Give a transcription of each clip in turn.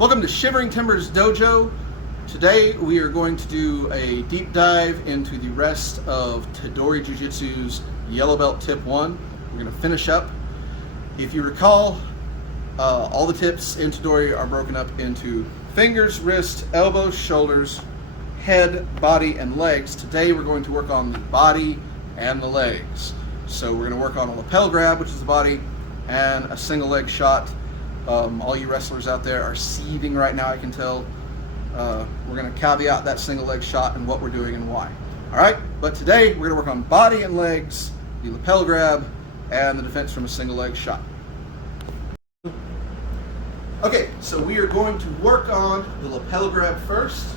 Welcome to Shivering Timbers Dojo. Today we are going to do a deep dive into the rest of Tedori Jujitsu's Yellow Belt Tip 1. We're going to finish up. If you recall, all the tips in Tedori are broken up into fingers, wrists, elbows, shoulders, head, body, and legs. Today we're going to work on the body and the legs. So we're going to work on a lapel grab, which is the body, and a single leg shot. All you wrestlers out there are seething right now, I can tell. We're going to caveat that single leg shot and what we're doing and why. Alright, but today we're going to work on body and legs, the lapel grab, and the defense from a single leg shot. Okay, so we are going to work on the lapel grab first.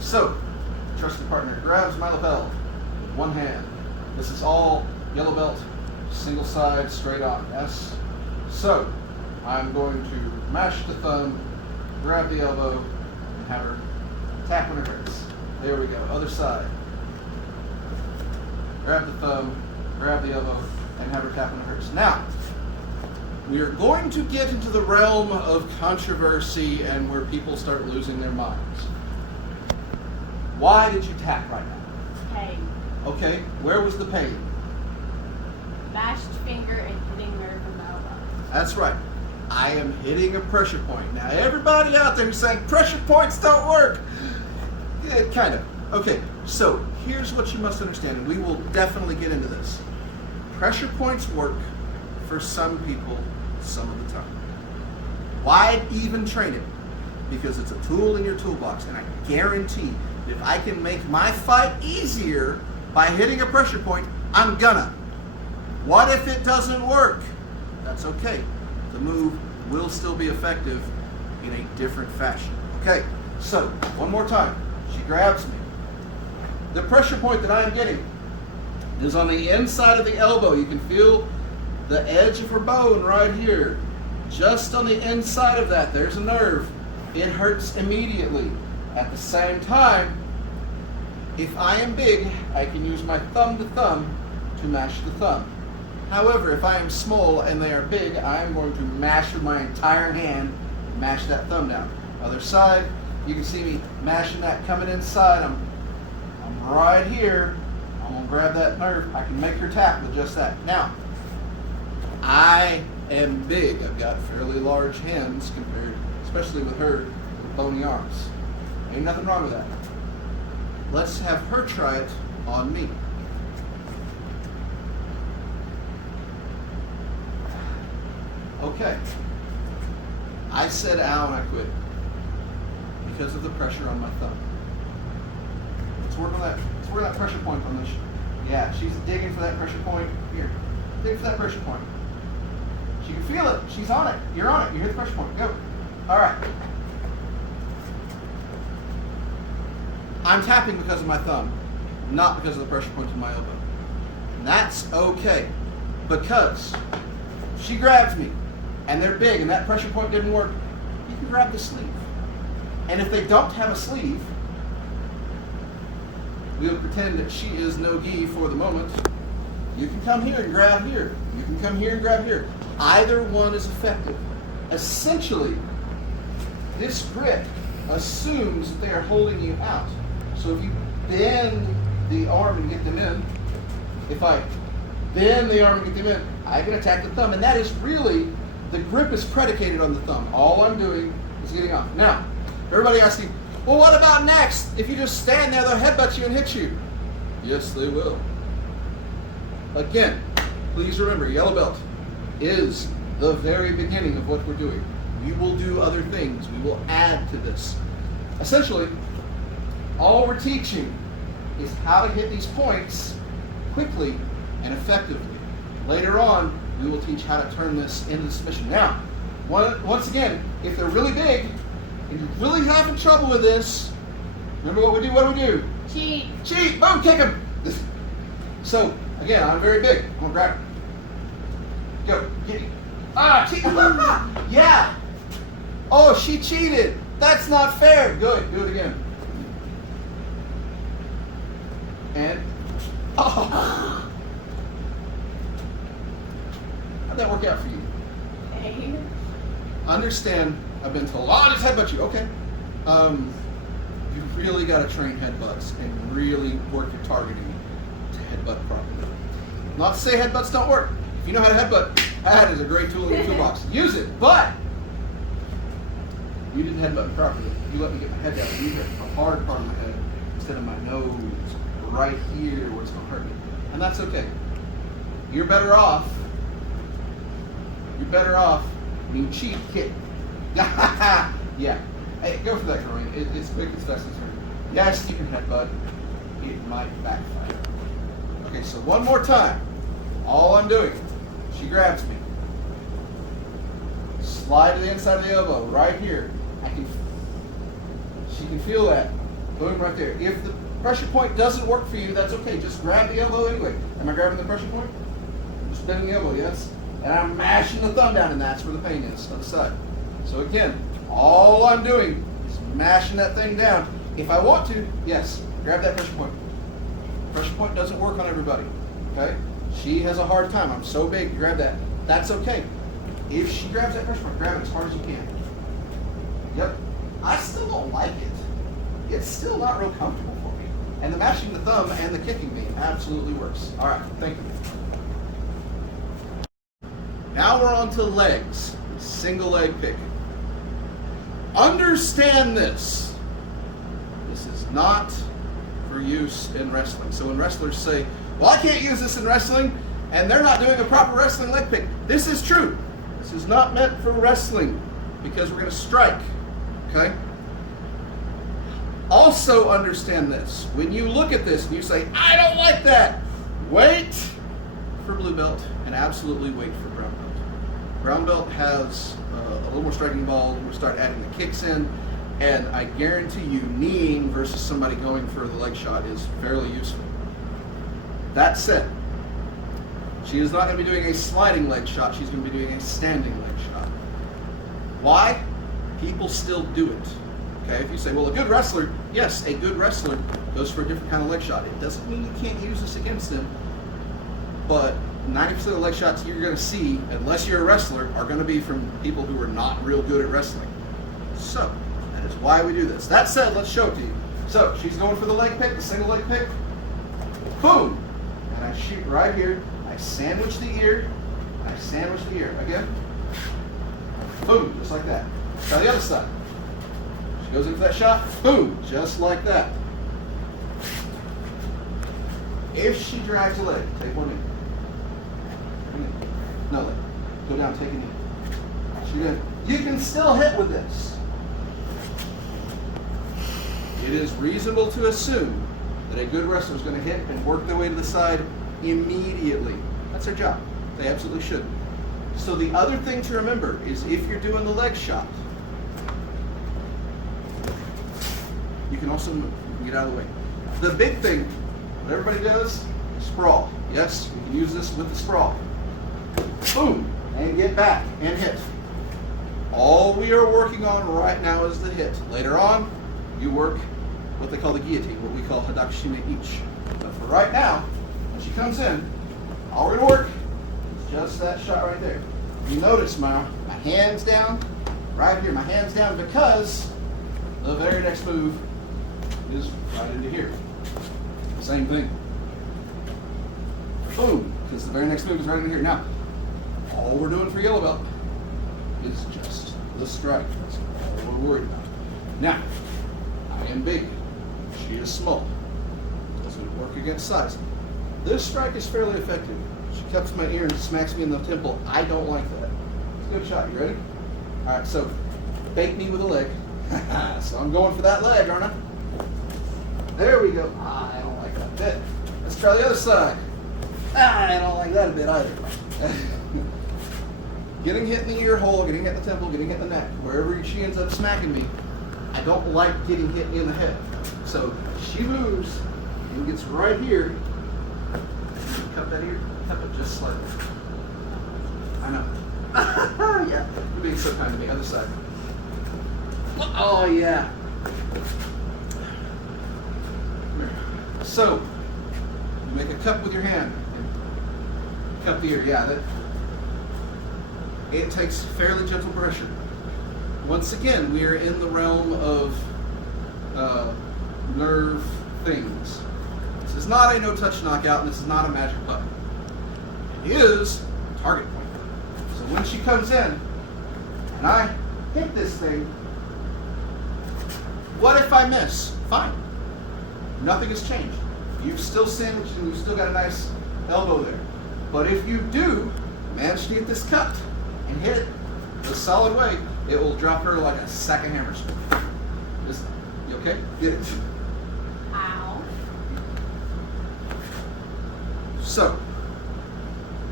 So, trusted partner grabs my lapel with one hand. This is all yellow belt, single side, straight on, yes? So, I'm going to mash the thumb, grab the elbow, and have her tap when it hurts. There we go, other side. Grab the thumb, grab the elbow, and have her tap when it hurts. Now, we are going to get into the realm of controversy and where people start losing their minds. Why did you tap right now? Pain. Okay, where was the pain? Mashed finger and hitting nerve in the elbow. That's right. I am hitting a pressure point. Now everybody out there is saying pressure points don't work. Yeah, kind of. Okay, so here's what you must understand, and we will definitely get into this. Pressure points work for some people some of the time. Why even train it? Because it's a tool in your toolbox, and I guarantee if I can make my fight easier by hitting a pressure point, I'm gonna. What if it doesn't work? That's okay. The move will still be effective in a different fashion. Okay, so one more time. She grabs me. The pressure point that I am getting is on the inside of the elbow. You can feel the edge of her bone right here. Just on the inside of that, there's a nerve. It hurts immediately. At the same time, if I am big, I can use my thumb to thumb to mash the thumb. However, if I am small and they are big, I am going to mash with my entire hand, mash that thumb down. Other side, you can see me mashing that coming inside. I'm right here. I'm going to grab that nerve. I can make her tap with just that. Now, I am big. I've got fairly large hands compared, especially with her with bony arms. Ain't nothing wrong with that. Let's have her try it on me. Okay. I said ow and I quit because of the pressure on my thumb. Let's work on that. Let's work on that pressure point on this. Yeah, she's digging for that pressure point. Here, dig for that pressure point. She can feel it. She's on it. You're on it. You hear the pressure point. Go. All right. I'm tapping because of my thumb, not because of the pressure point in my elbow. And that's okay, because she grabs me, and they're big, and that pressure point didn't work. You can grab the sleeve. And if they don't have a sleeve, we'll pretend that she is no-gi for the moment. You can come here and grab here. You can come here and grab here. Either one is effective. Essentially, this grip assumes that they are holding you out. So if you bend the arm and get them in, if I bend the arm and get them in, I can attack the thumb. And that is really, the grip is predicated on the thumb. All I'm doing is getting off. Now, everybody asking, well, what about next? If you just stand there, they'll headbutt you and hit you. Yes, they will. Again, please remember, yellow belt is the very beginning of what we're doing. We will do other things. We will add to this. Essentially, all we're teaching is how to hit these points quickly and effectively. Later on, we will teach how to turn this into submission. Now, once again, if they're really big and you're really having trouble with this, remember what we do? What do we do? Cheat. Cheat! Boom! Kick him! So, again, I'm very big. I'm going to grab her. Go. Get it. Ah! Cheat! Yeah! Oh, she cheated! That's not fair! Good. Do it again. And, oh! How'd that work out for you? Okay. Understand, I've been told, oh, just headbutt you. Okay. You really got to train headbutts and really work your targeting to headbutt properly. Not to say headbutts don't work. If you know how to headbutt, that is a great tool in your toolbox. Use it, but you didn't headbutt properly. You let me get my head down. You hit a hard part of my head instead of my nose, right here where it's going to hurt me. And that's okay. You're better off. Being cheap, hit. Yeah. Hey, go for that, groin. It's quick, it's fast, it's hurt. Yes, you can headbutt. It might backfire. Okay, so one more time. All I'm doing, she grabs me. Slide to the inside of the elbow, right here. She can feel that. Boom, right there. If the pressure point doesn't work for you, that's okay. Just grab the elbow anyway. Am I grabbing the pressure point? I'm just bending the elbow, yes? And I'm mashing the thumb down, and that's where the pain is, on the side. So again, all I'm doing is mashing that thing down. If I want to, yes, grab that pressure point. Pressure point doesn't work on everybody, okay? She has a hard time. I'm so big, grab that. That's okay. If she grabs that pressure point, grab it as hard as you can. Yep. I still don't like it. It's still not real comfortable for me. And the mashing the thumb and the kicking me absolutely works. All right, thank you. Now we're on to legs. Single leg pick. Understand this. This is not for use in wrestling. So when wrestlers say, well, I can't use this in wrestling, and they're not doing a proper wrestling leg pick. This is true. This is not meant for wrestling because we're going to strike. Okay? Also understand this. When you look at this and you say, I don't like that, wait for blue belt and absolutely wait for brown belt. Brown belt has a little more striking ball. We'll start adding the kicks in, and I guarantee you kneeing versus somebody going for the leg shot is fairly useful. That said, she is not going to be doing a sliding leg shot. She's going to be doing a standing leg shot. Why? People still do it. Okay, if you say, well, a good wrestler, yes, a good wrestler goes for a different kind of leg shot. It doesn't mean you can't use this against them, but 90% of the leg shots you're going to see, unless you're a wrestler, are going to be from people who are not real good at wrestling. So, that is why we do this. That said, let's show it to you. So, she's going for the leg pick, the single leg pick. Boom! And I shoot right here. I sandwich the ear. I sandwich the ear. Again. Boom! Just like that. Try the other side. She goes in for that shot. Boom! Just like that. If she drags a leg, take one in. No leg. Go down, take a knee. You can still hit with this. It is reasonable to assume that a good wrestler is going to hit and work their way to the side immediately. That's their job. They absolutely should. So the other thing to remember is if you're doing the leg shot, you can also move. You can get out of the way. The big thing, what everybody does, sprawl. Yes, we can use this with the sprawl. Boom, and get back and hit. All we are working on right now is the hit. Later on, you work what they call the guillotine, what we call hadakishime ichi. But for right now, when she comes in, all we're going to work is just that shot right there. You notice my hand's down, right here, my hand's down because the very next move is right into here. Same thing. Boom, because the very next move is right into here. Now, all we're doing for yellow belt is just the strike. That's all we're worried about. Now, I am big. She is small. Doesn't work against size. This strike is fairly effective. She cups my ear and smacks me in the temple. I don't like that. It's a good shot. You ready? All right, so bait me with a leg. So I'm going for that leg, aren't I? There we go. I don't like that bit. Let's try the other side. I don't like that a bit either. Getting hit in the ear hole, getting hit in the temple, getting hit in the neck, wherever she ends up smacking me, I don't like getting hit in the head. So she moves and gets right here. Cup that ear, cup it just slightly. I know. Yeah, you're being so kind to me. Other side. Oh yeah. Come here. So you make a cup with your hand. Cup the ear. Yeah, that. It takes fairly gentle pressure. once again, we are in the realm of nerve things. This is not a no-touch knockout, and this is not a magic puck. It is a target point. So when she comes in, and I hit this thing, what if I miss? Fine. Nothing has changed. You've still singed, and you've still got a nice elbow there. But if you do manage to get this cut and hit it a solid way, it will drop her like a sack of hammers. Just, you okay? Get it. Ow. So,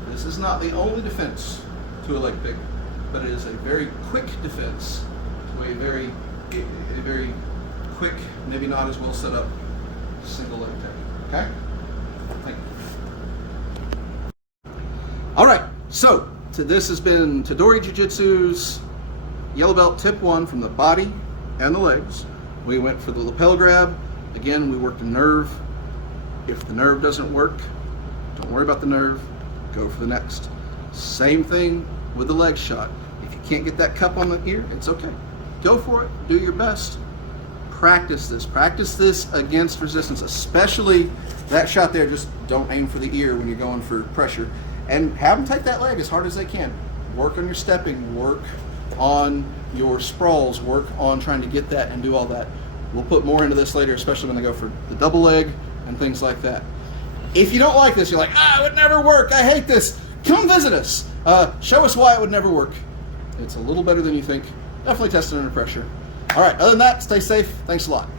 this is not the only defense to a leg pick, but it is a very quick defense to a very quick, maybe not as well set up single leg technique. Okay? Thank you. All right. So, this has been Tedori Jujitsu's Yellow Belt Tip 1 from the body and the legs. We went for the lapel grab. Again, we worked a nerve. If the nerve doesn't work, don't worry about the nerve. Go for the next. Same thing with the leg shot. If you can't get that cup on the ear, it's okay. Go for it. Do your best. Practice this. Practice this against resistance, especially that shot there. Just don't aim for the ear when you're going for pressure. And have them take that leg as hard as they can. Work on your stepping. Work on your sprawls. Work on trying to get that and do all that. We'll put more into this later, especially when they go for the double leg and things like that. If you don't like this, you're like, it would never work. I hate this. Come visit us. Show us why it would never work. It's a little better than you think. Definitely test it under pressure. All right, other than that, stay safe. Thanks a lot.